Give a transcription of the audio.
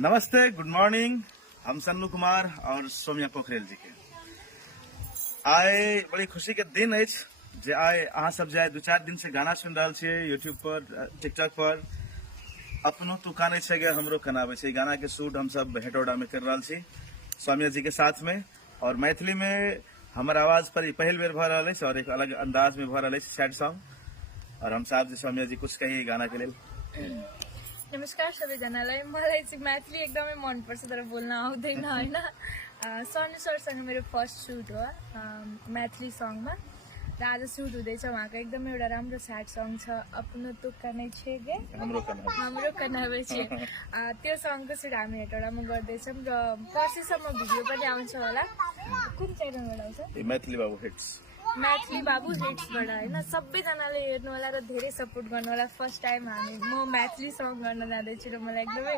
नमस्ते, good morning. हम सन्नू कुमार और सौम्या पोखरेल जी के आए बड़ी खुशी के दिन है जे आए अहाँ सब जाए 2-4 दिन से गाना सुन रहा छे यूट्यूब पर, टिकटॉक पर। अपनो तू काने छे गे हमरो कनावे छे। गाना के शूट हम सब हेटोडा में कर रहा छी सौम्या जी के साथ में, और मैथिली में हमार आवाज पर ई पहल बेर भ रहा है और एक अलग अंदाज में भ रहा है सैड सॉन्ग। और हम साथ सौम्या जी कुछ कही गाना के लिए। नमस्कार सबैजनालाई। मलाई चाहिँ मैथिली एकदमै मनपर्छ तर बोल्न आउँदैन होइन। सन्नु सरसँग मेरो फर्स्ट सुट हो मैथिली सङ्गमा, र आज सुट हुँदैछ उहाँको एकदमै एउटा राम्रो स्याड सङ्ग छ, अपनो तुक्का नै छे गे हाम्रो कनावे छे। त्यो सङ्गको सुट हामी हेटौडामा गर्दैछौँ र पर्सिसम्म भिडियो पनि आउँछ होला। कुन च्यानलबाट आउँछ? मैथिली बाबू हिट्स, मैथिली बाबू हिट्सबाट होइन। सबैजनाले हेर्नु होला र धेरै सपोर्ट गर्नु होला। फर्स्ट टाइम म मैथिली सङ्ग गर्न जाँदैछु र मलाई एकदमै